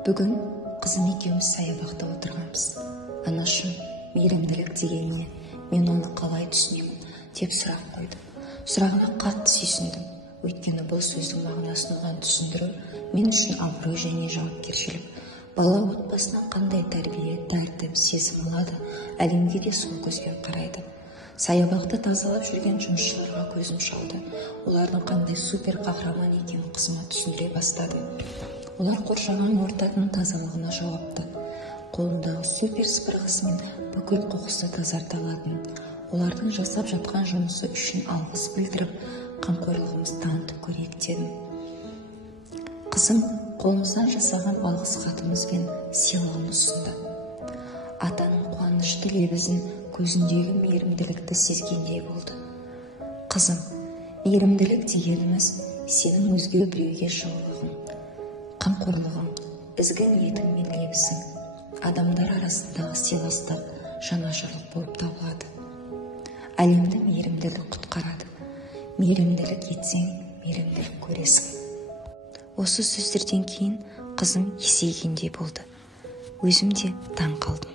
Бүгін қызым екеуміз саябақта отырғанбыз. Анашым мейірімділік дегеніне мен оны қалай түсінемін деп сұрақ қойды. Сұрағына қатты сүйсіндім. Өйткені бұл сөздің мағынасын оған түсіндіру мен үшін абырой және жауапкершілік. Бала отбасынан қандай тәрбие, тәртіп, сезім алады, әлемге де сол көзбен қарайды. Саябақты тазалап жүрген жұмысшыларға көзім шалды. Олардың қандай супер қахраман екенін қызыма түсіндіре бастады. Олар қоршаған ортаның тазалығына жауапты. Қолындағы супер сыпырғысымен бүкіл қоқысты тазарта алатын. Олардың жасап жатқан жұмысы үшін алғыс білдіріп, қамқорлығымызды танытып көрейік дедім. Қызым қолымыздан жасаған алғыс хатымызбен сыйлығын ұсынды. Атаның қуанышты лебізін көзіндегі мейірімділікті сезгендей болды. Қызым, мейірімділік дегеніміз сенің өзге біреуге жылылығың, қамқорлығың, ізгі ниетің мен лебізің, адамдар арасындағы сыйластық, жанашырлық болып табылады. Әлемді мейірімділік құтқарады. Мейірімділік етсең, мейірімділік көресің. Осы сөздерден кейін қызым есейгендей болды. Өзім де таң қалдым.